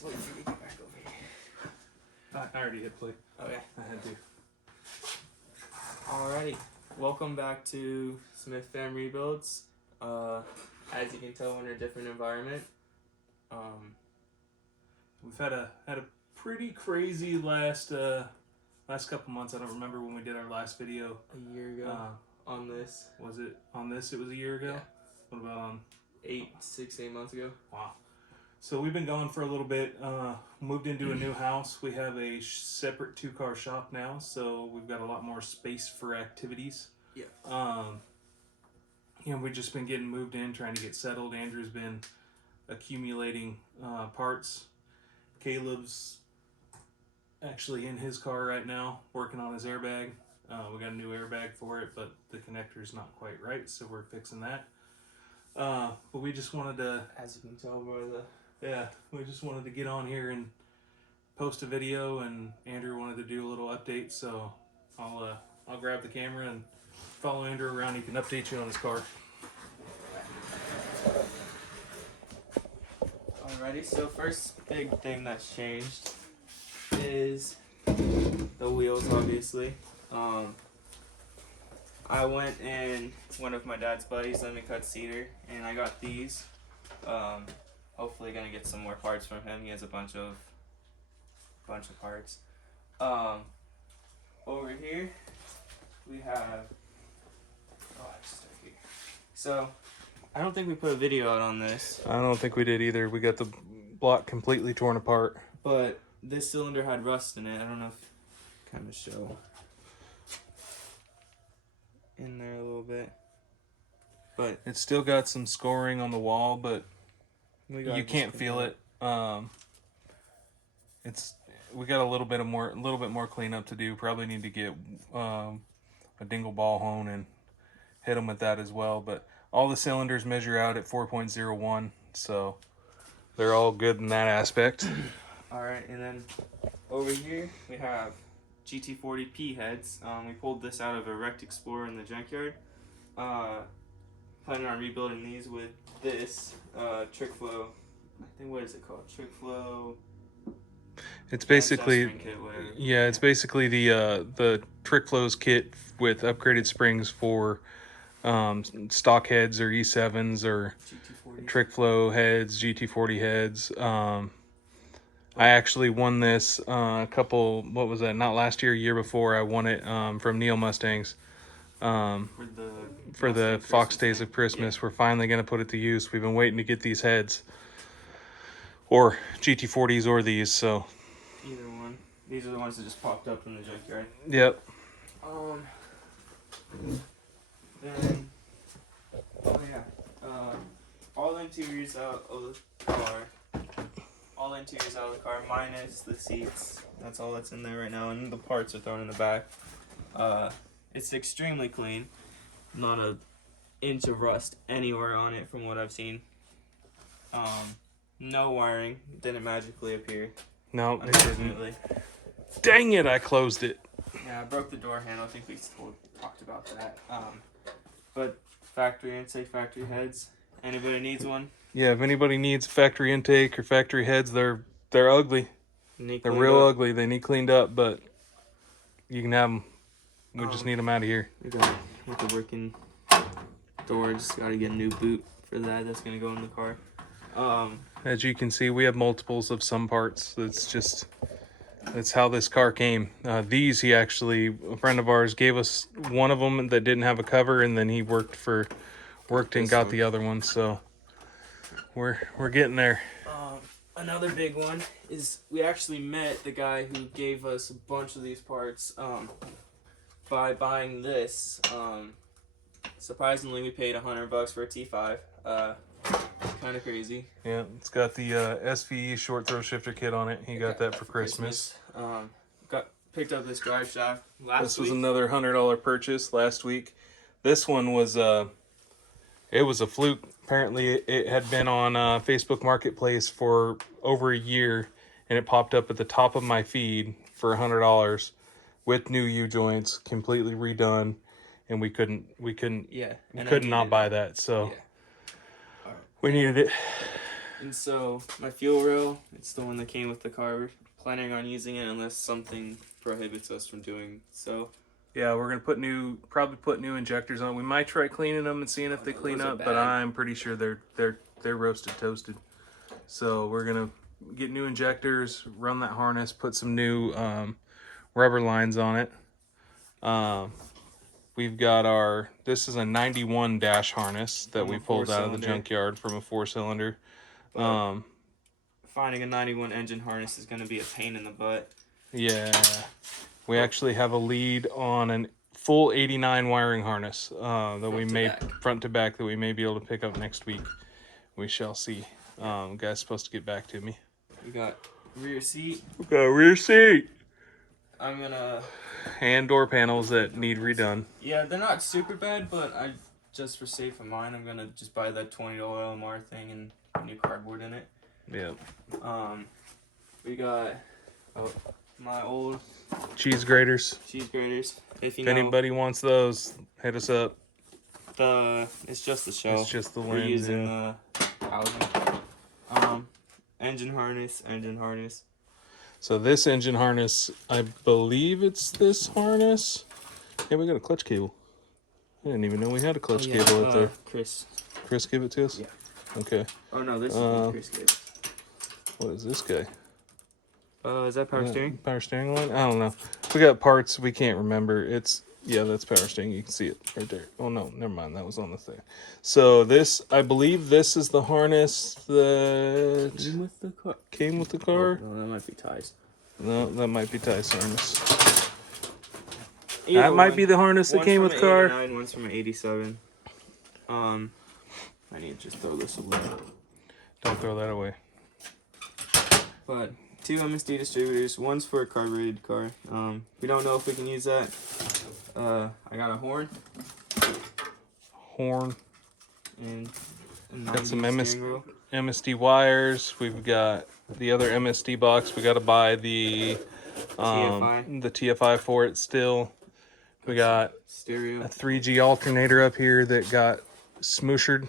Just wait for you to get back over here. I already hit play. Okay. I had to. Alrighty. Welcome back to Smith Fam Rebuilds. As you can tell, we're in a different environment. We've had a pretty crazy last couple months. I don't remember when we did our last video. A year ago on this. Was it on this? It was a year ago? Yeah. What about on? 8 months ago. Wow. So we've been gone for a little bit. Moved into a new house. We have a separate 2-car shop now, so we've got a lot more space for activities. Yeah. We've just been getting moved in, trying to get settled. Andrew's been accumulating parts. Caleb's actually in his car right now, working on his airbag. We got a new airbag for it, but the connector's not quite right, so we're fixing that. But we just wanted to, As you can tell by the... we just wanted to get on here and post a video, and Andrew wanted to do a little update, so I'll grab the camera and follow Andrew around. He can update you on his car. Alrighty, so first big thing that's changed is the wheels, obviously. I went and one of my dad's buddies let me cut cedar, and I got these. Hopefully gonna get some more parts from him. He has a bunch of parts. Over here we have here. So I don't think we put a video out on this. I don't think we did either. We got the block completely torn apart. But this cylinder had rust in it. I don't know if kind of show in there a little bit. But It's still got some scoring on the wall, but you can't feel it. We got a little bit more cleanup to do. Probably need to get a dingle ball hone and hit them with that as well. But all the cylinders measure out at 4.01, so they're all good in that aspect. All right, and then over here we have GT40P heads. We pulled this out of a Wrecked Explorer in the junkyard. Planning on rebuilding these with this TrickFlow. I think, what is it called? TrickFlow. It's basically Kit, it's basically the TrickFlows kit with upgraded springs for stock heads or E7s or GT40. TrickFlow heads, GT40 heads. I actually won this what was that? Not last year, year before. I won it from Neil Mustangs for the Fox Days of Christmas. Yeah. We're finally going to put it to use. We've been waiting to get these heads, or GT40s, or these. So Either one. These are the ones that just popped up in the junkyard. yep. Then, all the interiors out of the car. All the interiors out of the car, minus the seats. That's all that's in there right now, and the parts are thrown in the back. It's extremely clean. Not an inch of rust anywhere on it from what I've seen. No wiring. Didn't magically appear. No, it didn't. Unfortunately. Dang it! I closed it. Yeah, I broke the door handle. I think we talked about that. But factory intake, factory heads. Anybody needs one? Yeah, if anybody needs factory intake or factory heads, they're ugly. They're real ugly. They need cleaned up, but you can have them. We just need them out of here. We got with the working door. Just got to get a new boot for that. That's gonna go in the car. As you can see, we have multiples of some parts. That's how this car came. A friend of ours gave us one of them that didn't have a cover, and then he worked and got the other one. So we're getting there. Another big one is we actually met the guy who gave us a bunch of these parts by buying this. Surprisingly, we paid $100 for a T5. Kind of crazy. Yeah, it's got the SVE short throw shifter kit on it. He got that for Christmas. Picked up this drive shaft last week. This was another $100 purchase last week. This one was it was a fluke. Apparently, it had been on Facebook Marketplace for over a year, and it popped up at the top of my feed for $100 with new U-joints, completely redone, and we couldn't not buy that. So Yeah. we needed it. And so my fuel rail, it's the one that came with the car. We're planning on using it unless something prohibits us from doing so. Yeah, we're gonna probably put new injectors on. We might try cleaning them and seeing if they clean Those are up, but bad. I'm pretty sure they're roasted toasted. So we're gonna get new injectors, run that harness, put some new rubber lines on it. We've got this is a 91 dash harness that we pulled out of the junkyard from a 4-cylinder. Finding a 91 engine harness is going to be a pain in the butt. Yeah, we actually have a lead on a full 89 wiring harness that we may front to back that we may be able to pick up next week. We shall see. Guy's supposed to get back to me. We got rear seat. We got a rear seat. I'm gonna. And door panels that need redone. Yeah, they're not super bad, but just for safe of mind, I'm gonna just buy that $20 LMR thing and put new cardboard in it. Yeah. We got my old cheese graters. Cheese graters. If anybody wants those, hit us up. It's just the shell. It's just the lens. We're using the housing. Engine harness. So this engine harness, I believe it's this harness. Hey, we got a clutch cable. I didn't even know we had a clutch cable up there. Chris gave it to us? Yeah. Okay. Oh no, this is Chris gave it. What is this guy? Is that power steering? Power steering line? I don't know. We got parts we can't remember. Yeah, that's power steering. You can see it right there. Oh no, never mind. That was on the thing. So I believe this is the harness that came with the car. Oh, no, that might be Ty's. No, that might be Ty's harness. That might be the harness that came with the car. One's from an 87. I need to just throw this away. Don't throw that away. But 2 MSD distributors. One's for a carbureted car. We don't know if we can use that. I got a horn. And got some MSD wires. We've got the other MSD box. We got to buy the TFI for it still. We got stereo. A 3G alternator up here that got smooshed.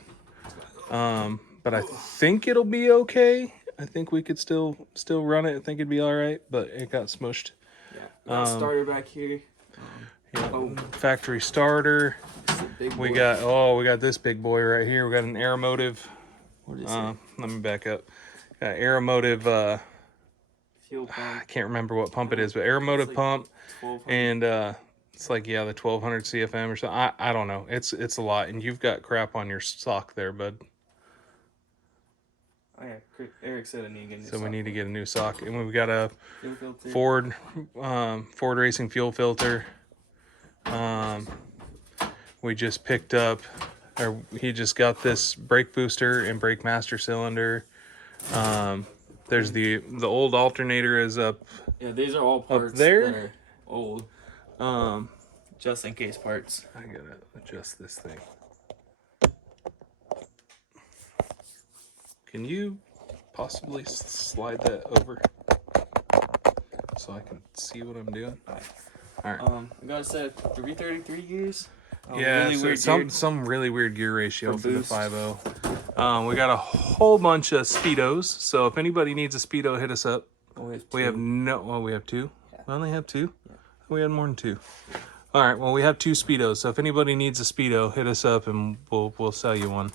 But I think it'll be okay. I think we could still run it. I think it'd be all right, but it got smushed. Yeah. Starter back here. Factory starter. We got this big boy right here. We got an Aeromotive. What is it? Let me back up. Got Aeromotive. Fuel pump. I can't remember what pump it is, but Aeromotive pump, and it's like the 1200 CFM or something. I don't know. It's a lot, and you've got crap on your sock there, bud. Oh yeah, Eric said I need to get a new sock. So we need to get a new sock, and we've got a Ford Racing fuel filter. We just picked up, or he just got this brake booster and brake master cylinder. There's the old alternator is up. Yeah, these are all parts up there. That are old. Just in case parts. I gotta adjust this thing. Can you possibly slide that over so I can see what I'm doing? All right. I gotta say 333 gears. Yeah, really some really weird gear ratio for the 5.0. We got a whole bunch of Speedos, so if anybody needs a Speedo, hit us up. We have two. Yeah. We only have 2. Yeah. We had more than 2. All right, well we have 2 Speedos, so if anybody needs a Speedo, hit us up and we'll sell you one.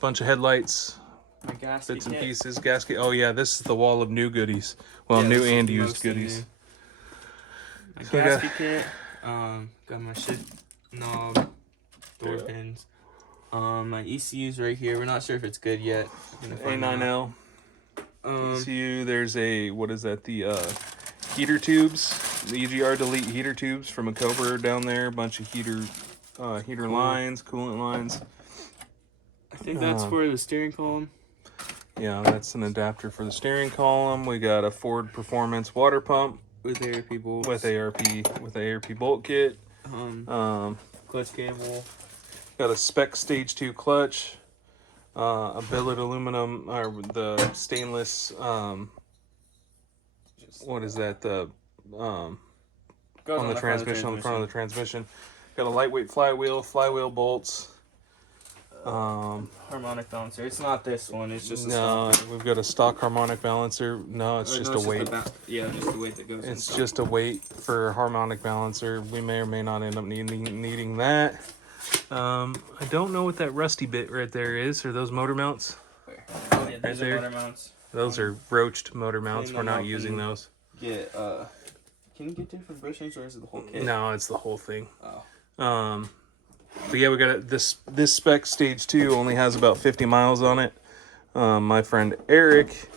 Bunch of headlights, bits and pieces, gasket. Oh yeah, this is the wall of new goodies. Well, new and used goodies. My gasket kit. Got my shit knob, door pins. My ECU's right here. We're not sure if it's good yet. A9L. ECU. There's what is that? The heater tubes. The EGR Delete heater tubes from a Cobra down there. A bunch of heater lines, coolant lines. I think that's for the steering column. Yeah, that's an adapter for the steering column. We got a Ford Performance water pump with ARP bolts. With ARP bolt kit. Clutch cable. Got a spec stage 2 clutch. A billet aluminum or the stainless. What is that? On the transmission, on the front of the transmission. Got a lightweight flywheel bolts. Harmonic balancer. It's not this one. It's just a No, stock one. we've got a stock harmonic balancer. No, it's Or just no, a weight. yeah, just the weight that goes. It's inside. just a weight for a harmonic balancer. We may or may not end up needing that. I don't know what that rusty bit right there is. Are those motor mounts? Oh yeah, these there. are motor mounts. Those are roached motor mounts. Clean We're them not up using and- those. Get can you get different bushings or is it the whole kit? No, it's the whole thing. Oh. But yeah, we got this spec stage 2 only has about 50 miles on it. My friend Eric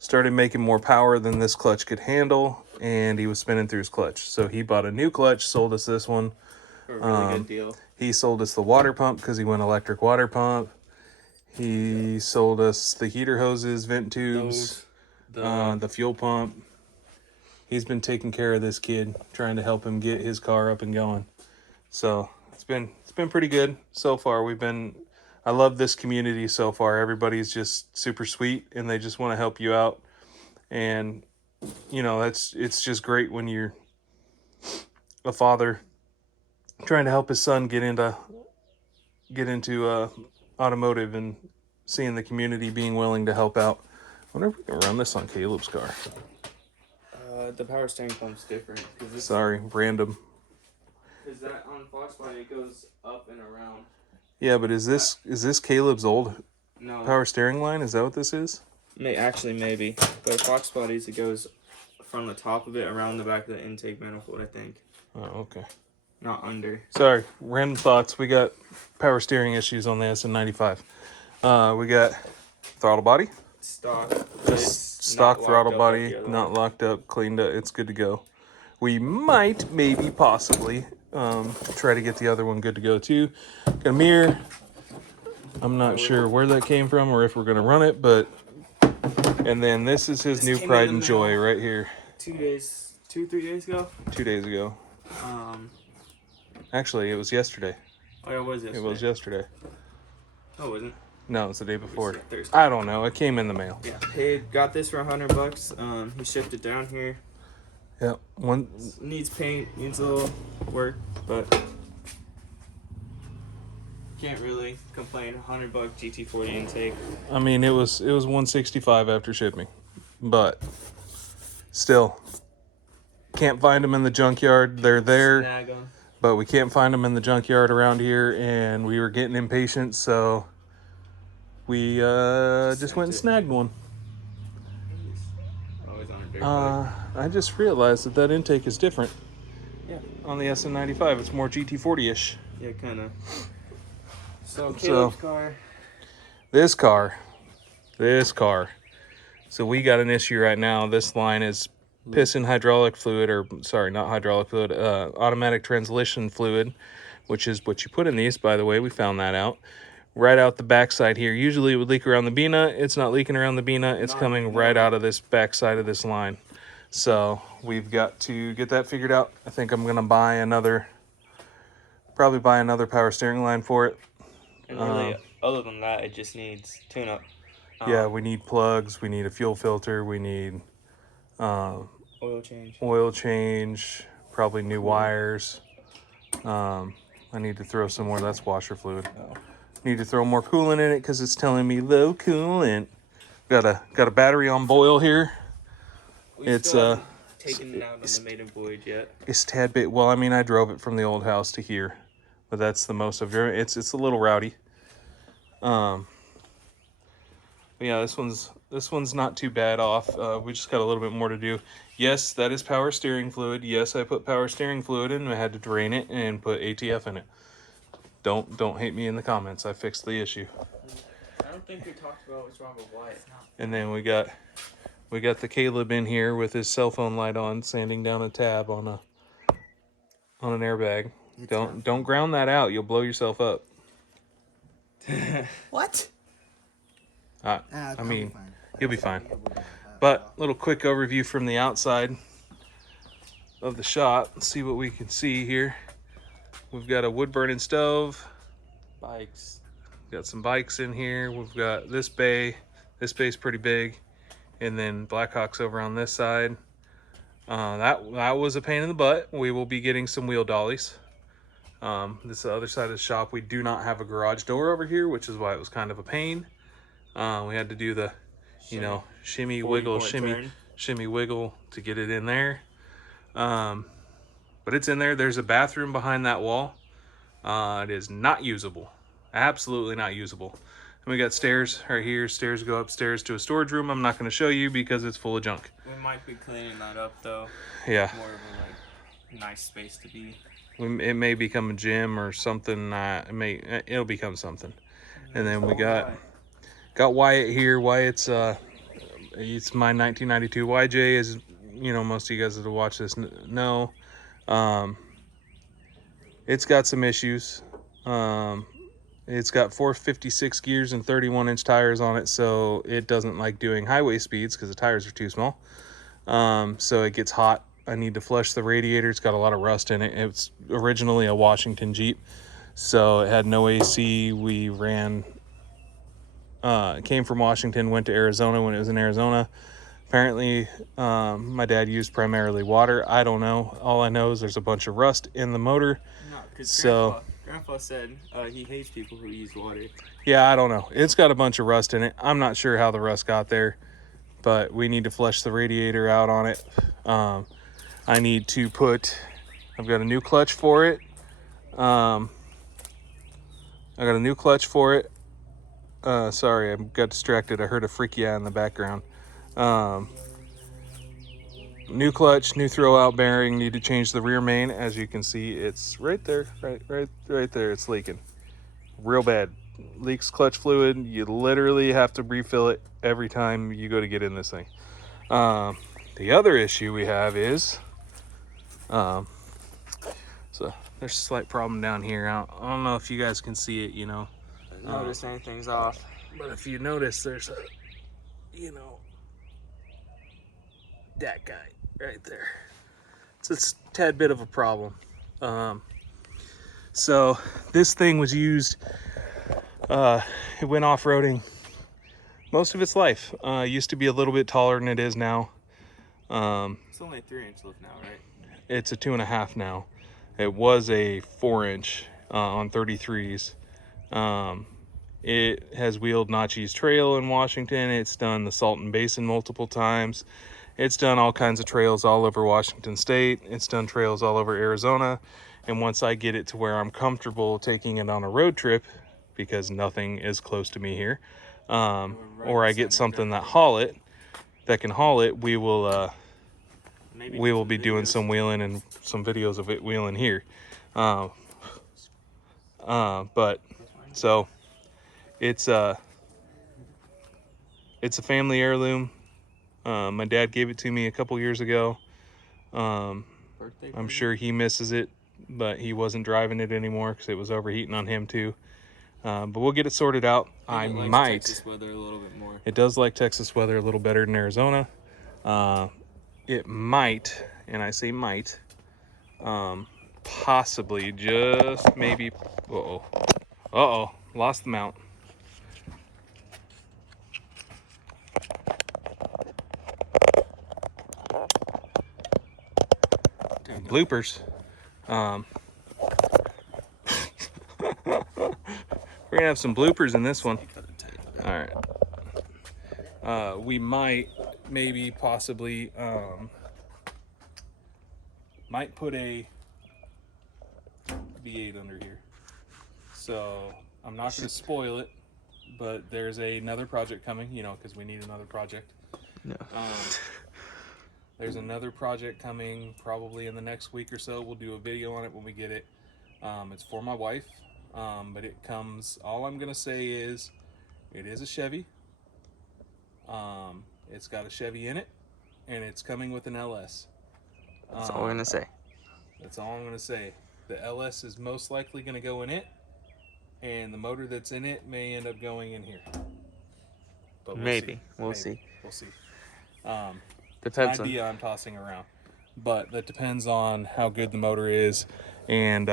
started making more power than this clutch could handle, and he was spinning through his clutch. So he bought a new clutch, sold us this one. For a really good deal. He sold us the water pump because he went electric water pump. He sold us the heater hoses, vent tubes, the fuel pump. He's been taking care of this kid, trying to help him get his car up and going. So it's been pretty good so far. I love this community so far. Everybody's just super sweet and they just want to help you out. And you know, it's just great when you're a father trying to help his son get into automotive and seeing the community being willing to help out. I wonder if we can run this on Caleb's car. The power steering pump's different. Cause Sorry, random. Because that on Fox Body it goes up and around. Yeah, but is this Caleb's old No. power steering line? Is that what this is? Maybe. But Fox Bodies, it goes from the top of it around the back of the intake manifold, I think. Oh, okay. Not under. Sorry, random thoughts. We got power steering issues on the SN95. We got throttle body. Stock. Just It's stock not throttle locked up body, like the other not one. locked up, cleaned up. It's good to go. We might, maybe, possibly try to get the other one good to go too. Got a mirror. I'm not sure where that came from or if we're gonna run it, but and then this is his This new came pride in the and joy mail. right here. 3 days ago. 2 days ago. Actually, it was yesterday. Oh, yeah, what was It was yesterday. Oh, it wasn't. No, it was the day before. Thursday. I don't know. It came in the mail. Yeah. Hey, got this for $100. He shipped it down here. Yeah. One. Needs paint, needs a little work, but can't really complain. $100 GT40 intake. I mean, it was 165 after shipping, but still, can't find them in the junkyard. They're there, Snag 'em. but we can't find them in the junkyard around here, and we were getting impatient, so we just went and snagged one. Always on a dirt bike. I just realized that intake is different Yeah. on the SN95. It's more GT40-ish. Yeah, kind of. So Caleb's car. This car. So we got an issue right now. This line is piston hydraulic fluid, or sorry, not hydraulic fluid, automatic transmission fluid, which is what you put in these, by the way. We found that out. Right out the backside here. Usually it would leak around the Bina. It's not leaking around the Bina. It's coming right out of this backside of this line. So we've got to get that figured out. I think I'm going to probably buy another power steering line for it. And really, other than that, it just needs tune-up. Yeah, we need plugs. We need a fuel filter. We need Oil change. probably new wires. I need to throw some more. That's washer fluid. Oh. Need to throw more coolant in it because it's telling me low coolant. Got a battery on boil here. We It's, still haven't taken it out on the maiden voyage yet. It's tad bit. Well, I mean, I drove it from the old house to here, but that's the most I've driven. It's a little rowdy. But yeah, this one's not too bad off. We just got a little bit more to do. Yes, that is power steering fluid. Yes, I put power steering fluid in. I had to drain it and put ATF in it. Don't hate me in the comments. I fixed the issue. I don't think we talked about what's wrong with Wyatt. And then we got the Caleb in here with his cell phone light on, sanding down a tab on an airbag. Don't ground that out. You'll blow yourself up. What? I mean, you'll be fine. But little quick overview from the outside of the shop. Let's see what we can see here. We've got a wood burning stove. Bikes. Got some bikes in here. We've got this bay. This bay's pretty big. And then Blackhawks over on this side. That was a pain in the butt. We will be getting some wheel dollies. This is the other side of the shop. We do not have a garage door over here, which is why it was kind of a pain. We had to do the, you know, shimmy, wiggle, shimmy, wiggle to get it in there. But it's in there. There's a bathroom behind that wall. It is not usable. Absolutely not usable. And we got stairs right here. Stairs go upstairs to a storage room. I'm not going to show you because it's full of junk. We might be cleaning that up though. Yeah. More of a like nice space to be. It may become a gym or something. It'll become something. And then we got Wyatt here. Wyatt's it's my 1992 YJ, as you know, most of you guys that watch this know. It's got some issues. It's got 456 gears and 31-inch tires on it, so it doesn't like doing highway speeds because the tires are too small. So it gets hot. I need to flush the radiator. It's got a lot of rust in it. It's originally a Washington Jeep, so it had no AC. We ran, it came from Washington, went to Arizona when it was in Arizona. Apparently, my dad used primarily water. I don't know. All I know is there's a bunch of rust in the motor. No, because so Grandpa said he hates people who use water. Yeah, I don't know. It's got a bunch of rust in it. I'm not sure how the rust got there, but we need to flush the radiator out on it. I need to I've got a new clutch for it. I got a new clutch for it. Sorry, I got distracted. I heard a freak yeah in the background. New clutch, new throw out bearing. Need to change the rear main. As you can see, it's right there, right there. It's leaking real bad. Leaks clutch fluid. You literally have to refill it every time you go to get in this thing. The other issue we have is, so there's a slight problem down here. I don't know if you guys can see it, you know. Notice anything's off. But if you notice, there's a, that guy right there. It's a tad bit of a problem. So this thing was used, it went off-roading most of its life. Used to be a little bit taller than it is now. It's only a 3-inch lift now, right? It's a 2.5 now. It was a 4-inch on 33s. It has wheeled Nachi's Trail in Washington. It's done the Salton Basin multiple times. It's done all kinds of trails all over Washington State. It's done trails all over Arizona. And once I get it to where I'm comfortable taking it on a road trip, because nothing is close to me here, or I get something that can haul it, we will be doing some wheeling and some videos of it wheeling here. But so it's a family heirloom. My dad gave it to me a couple years ago. I'm sure he misses it, but he wasn't driving it anymore because it was overheating on him too. But we'll get it sorted out. It likes Texas weather a little bit more. It does like Texas weather a little better than Arizona. It might, and I say might, possibly, just maybe, lost the mount. Bloopers. We're gonna have some bloopers in this one. All right. We might, maybe, possibly, might put a V8 under here. So I'm not gonna spoil it, but there's another project coming, you know, because we need another project. No. There's another project coming probably in the next week or so. We'll do a video on it when we get it. It's for my wife, but it comes, all I'm gonna say is it is a Chevy. It's got a Chevy in it, and it's coming with an LS. That's all we're gonna say. That's all I'm gonna say. The LS is most likely gonna go in it, and the motor that's in it may end up going in here. But we'll see. We'll see. Depends an idea I'm tossing around, but that depends on how good the motor is, and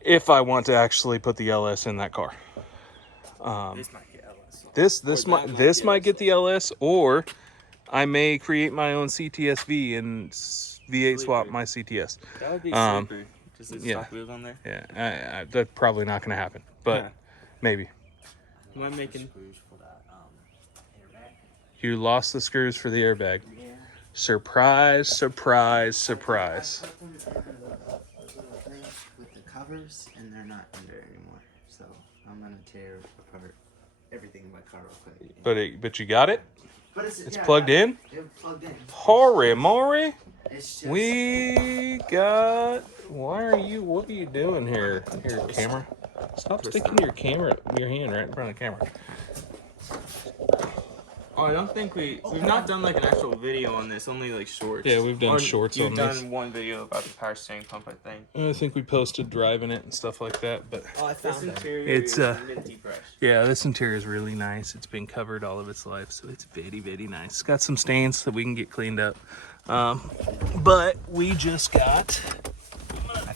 if I want to actually put the LS in that car. This might get LS. This might get the LS, or I may create my own CTSV and V8 swap Sleeper. my CTS. That would be Um, sleeper. Just the yeah. stock wheels on there. Yeah, that's probably not going to happen, but Yeah. maybe. Am I making? screws for that airbag? You lost the screws for the airbag. Yeah. Surprise, surprise, surprise. I put them in the thing with the covers, and they're not in there anymore. So I'm gonna tear apart everything in my car real quick. But you got it? It's Plugged in? It's plugged in. Holy moly. It's just We got. What are you doing here? Here, camera. Stop sticking your hand right in front of the camera. Oh, I don't think we've not done like an actual video on this. Only like shorts. Yeah, we've done Or shorts you've on done this. one video about the power steering pump, I think. I think we posted driving it and stuff like that, but I This found it. interior It's, is minty fresh. yeah, this interior is really nice. It's been covered all of its life, so it's very, very nice. It's got some stains that we can get cleaned up. But we just got.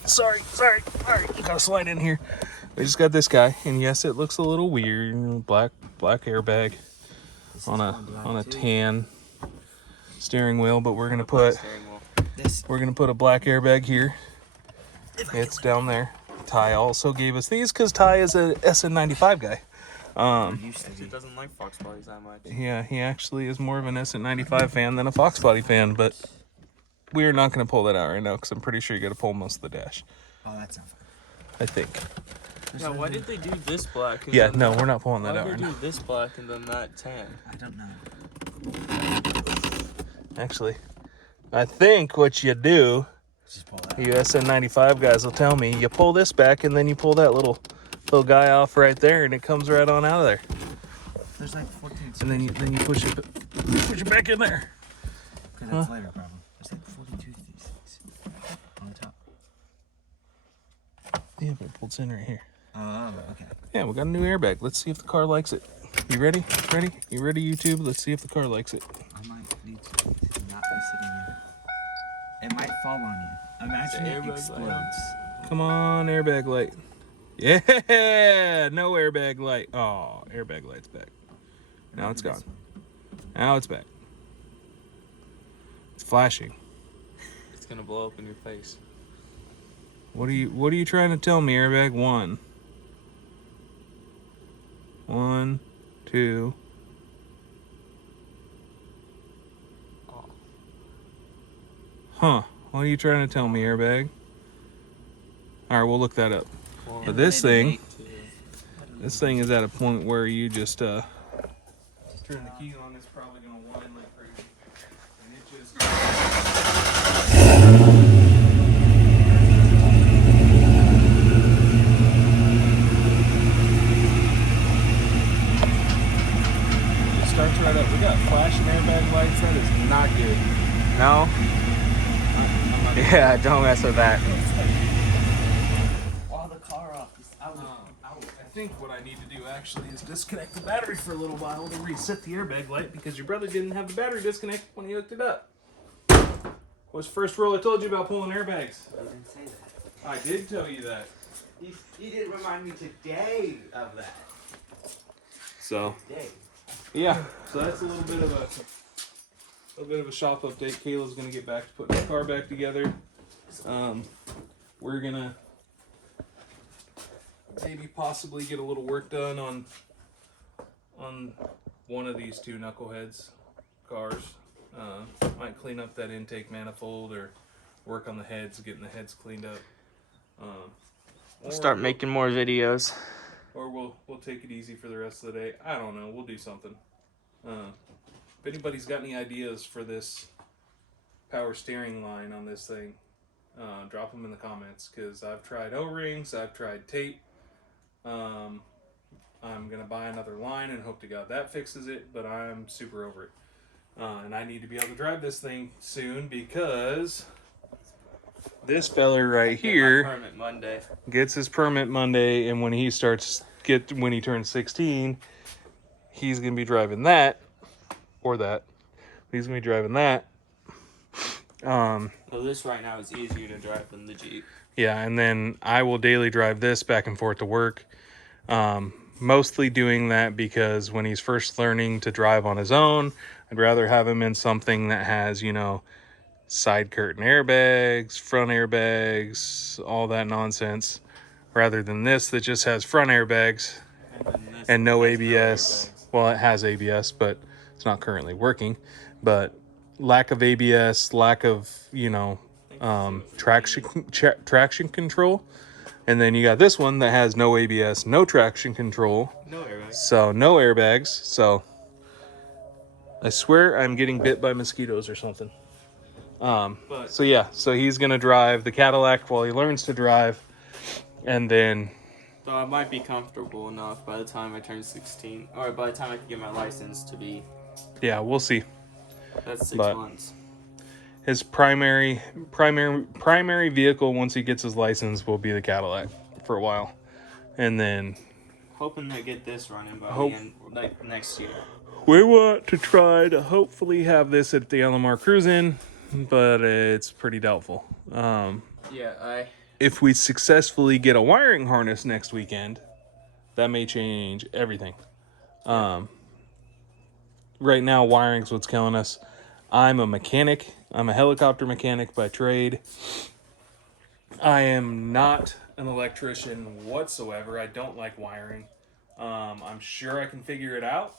Sorry, gotta slide in here. We just got this guy, and yes, it looks a little weird. Black airbag on a tan steering wheel, but we're gonna put a black airbag here. It's down there. Ty also gave us these because Ty is a SN95 guy. He doesn't like Fox bodies that much. Yeah, he actually is more of an SN95 fan than a Fox Body fan, but we are not going to pull that out right now because I'm pretty sure you got to pull most of the dash. Oh, that's not fun. I think. Yeah, why did they do this black? and Yeah, then no, that- we're not pulling Why that out did right they now. do this black and then that tan? I don't know. Actually, I think what you do, Just pull that. you SN95 guys will tell me, you pull this back and then you pull that little guy off right there, and it comes right on out of there. There's like 14. And then you push it back in there. Because that's later problem. There's like 42 of these things on the top. Yeah, but it pulls in right here. Oh, okay. Yeah, we got a new airbag. Let's see if the car likes it. You ready? You ready, YouTube? Let's see if the car likes it. I might need to not be sitting there. It might fall on you. Imagine it airbag explodes. Come on, airbag light. Yeah, no airbag light. Oh, airbag light's back. Now it's gone. Now it's back. It's flashing. It's gonna blow up in your face. What are you trying to tell me, airbag? 1, 2. Huh. What are you trying to tell me, airbag? Alright, we'll look that up. Well, But this thing to- is at a point where you just turn the key on, it's probably gonna whine like crazy. And it just it starts right up. We got flashing airbag lights. That is not good. No. Yeah, don't mess with that. All the car off. I think what I need to do actually is disconnect the battery for a little while to reset the airbag light because your brother didn't have the battery disconnect when he hooked it up. What's the first rule I told you about pulling airbags? I didn't say that. I did tell you that. You didn't remind me today of that. So Today. yeah, so that's a little bit of a shop update. Kayla's gonna get back to putting the car back together. We're gonna maybe possibly get a little work done on one of these two knuckleheads cars. Might clean up that intake manifold or work on the heads, getting the heads cleaned up. Or Start making more videos. Or we'll take it easy for the rest of the day. I don't know. We'll do something. If anybody's got any ideas for this power steering line on this thing, drop them in the comments. Because I've tried O-rings, I've tried tape. I'm gonna buy another line and hope to God that fixes it. But I'm super over it, and I need to be able to drive this thing soon because this feller right here Permit Monday. gets his permit Monday, and when he when he turns 16, he's gonna be driving that or that. He's gonna be driving that. Well, this right now is easier to drive than the Jeep. Yeah, and then I will daily drive this back and forth to work. Mostly doing that because when he's first learning to drive on his own, I'd rather have him in something that has, side curtain airbags, front airbags, all that nonsense, rather than this that just has front airbags And then this and no has ABS. airbags. Well, it has ABS, but it's not currently working. But lack of ABS, lack of, traction control. And then you got this one that has no ABS, no traction control. No airbags. So no airbags. So I swear I'm getting bit by mosquitoes or something. But So yeah, so he's gonna drive the Cadillac while he learns to drive, and then so I might be comfortable enough by the time I turn 16, or by the time I can get my license to be. yeah, we'll see. That's 6 But- months. His primary vehicle once he gets his license will be the Cadillac for a while, and then Hoping to get this running by Hope- the end, like next year. we want to try to hopefully have this at the LMR Cruise-In, but it's pretty doubtful. Yeah, If we successfully get a wiring harness next weekend, that may change everything. Right now, wiring's what's killing us. I'm a mechanic. I'm a helicopter mechanic by trade. I am not an electrician whatsoever. I don't like wiring. I'm sure I can figure it out,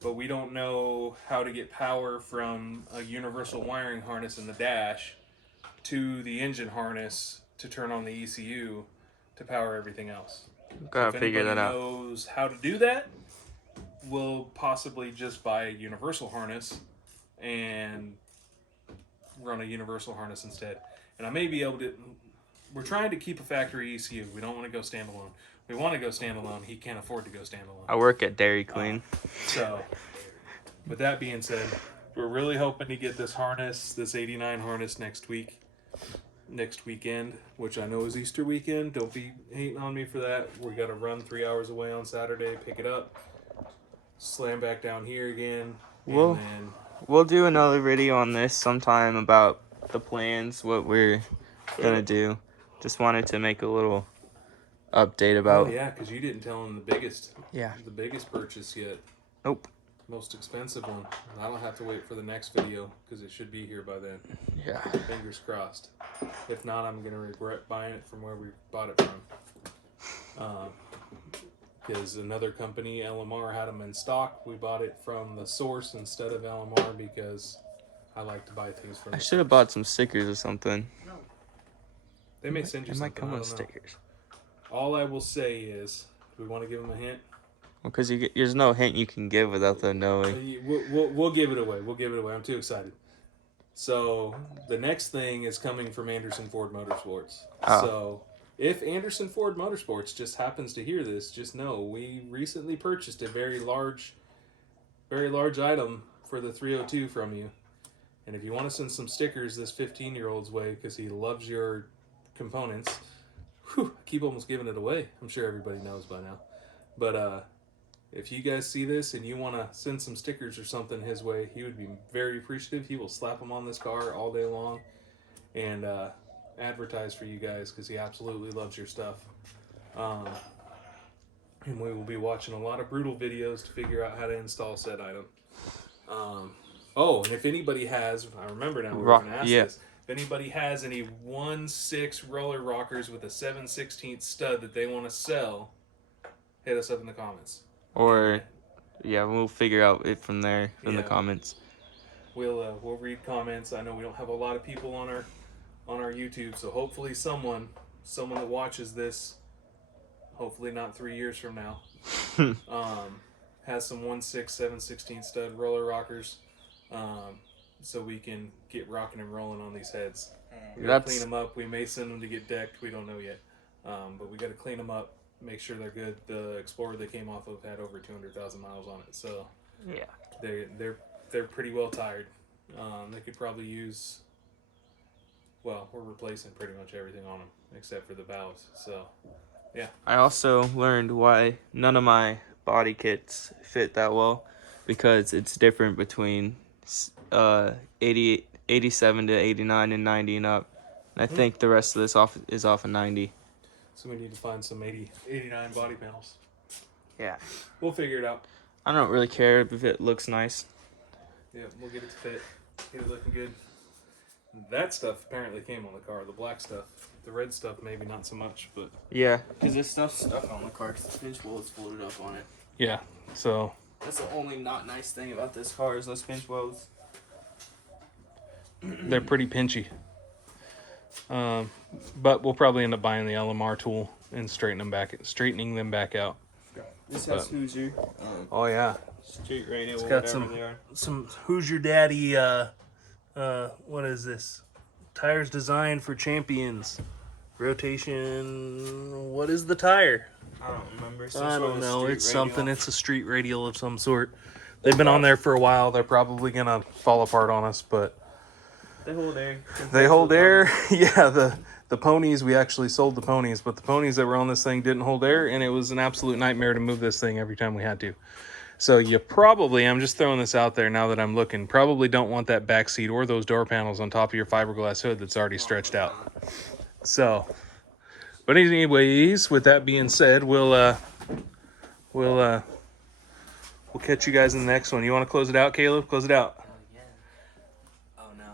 but we don't know how to get power from a universal wiring harness in the dash to the engine harness to turn on the ECU to power everything else. gotta If figure that anybody out. knows how to do that, we'll possibly just buy a universal harness and run a universal harness instead. And I may be able to. We're trying to keep a factory ECU. We don't want to go standalone. We want to go standalone. He can't afford to go standalone. I work at Dairy Queen. So, with that being said, we're really hoping to get this harness, this 89 harness next weekend, which I know is Easter weekend. Don't be hating on me for that. We got to run 3 hours away on Saturday, pick it up, slam back down here again, Well- and then We'll do another video on this sometime about the plans, what we're gonna do. Just wanted to make a little update about. oh yeah, because you didn't tell him the biggest purchase yet. Nope. Most expensive one. And I don't have to wait for the next video because it should be here by then. Yeah. Fingers crossed. If not, I'm gonna regret buying it from where we bought it from. Because another company, LMR, had them in stock. We bought it from the source instead of LMR because I like to buy things from. I the should have source. bought some stickers or something. They may send you It something. might come I with don't know. stickers. All I will say is, do we want to give them a hint? Well, because there's no hint you can give without them knowing. We'll give it away. We'll give it away. I'm too excited. So the next thing is coming from Anderson Ford Motorsports. Oh. So if Anderson Ford Motorsports just happens to hear this, just know we recently purchased a very large item for the 302 from you. And if you want to send some stickers this 15-year-old's way because he loves your components, I keep almost giving it away. I'm sure everybody knows by now. But if you guys see this and you want to send some stickers or something his way, he would be very appreciative. He will slap them on this car all day long and advertise for you guys because he absolutely loves your stuff. And we will be watching a lot of brutal videos to figure out how to install said item. And if anybody has, I remember now, we were going to ask this. If anybody has any 1/6 roller rockers with a 7/16 stud that they want to sell, hit us up in the comments. Or, yeah, we'll figure out it from there in the Yeah. comments. We'll read comments. I know we don't have a lot of people on our YouTube, so hopefully someone that watches this, hopefully not 3 years from now, has some 1/6 7/16 stud roller rockers, so we can get rocking and rolling on these heads. We gotta clean them up. We may send them to get decked. We don't know yet, but we gotta clean them up, make sure they're good. The Explorer they came off of had over 200,000 miles on it, so Yeah. they're pretty well tired. They could probably use. Well, we're replacing pretty much everything on them except for the valves. So, I also learned why none of my body kits fit that well, because it's different between 87 to 89 and 90 and up. And I think the rest of this is off of 90. so we need to find some 89 body panels. Yeah. We'll figure it out. I don't really care if it looks nice. Yeah, we'll get it to fit. Get it looking good. That stuff apparently came on the car. The black stuff. The red stuff, maybe not so much, but Yeah, because this stuff's stuck on the car because the pinch weld is folded up on it. yeah. So That's the only not nice thing about this car is those pinch welds. they're pretty pinchy. But we'll probably end up buying the LMR tool and straightening them back out. This has Hoosier, Oh yeah, street radio, or got whatever some- they are. Some Who's Your Daddy, what is this? Tires designed for champions. Rotation, what is the tire? I don't remember. Some I sort don't of know. street It's radio. something. It's a street radial of some sort. They've been on there for a while. They're probably gonna fall apart on us, but They hold air. they hold air. Yeah, the ponies, we actually sold the ponies, but the ponies that were on this thing didn't hold air, and it was an absolute nightmare to move this thing every time we had to. So you probably, I'm just throwing this out there now that I'm looking, probably don't want that back seat or those door panels on top of your fiberglass hood that's already stretched out. So, but anyways, with that being said, we'll catch you guys in the next one. You want to close it out, Caleb? Close it out. Oh yeah. Oh no.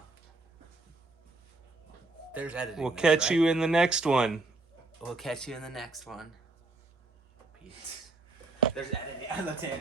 There's editing. We'll this, catch right? you in the next one. We'll catch you in the next one. Peace. There's editing. I looked at it.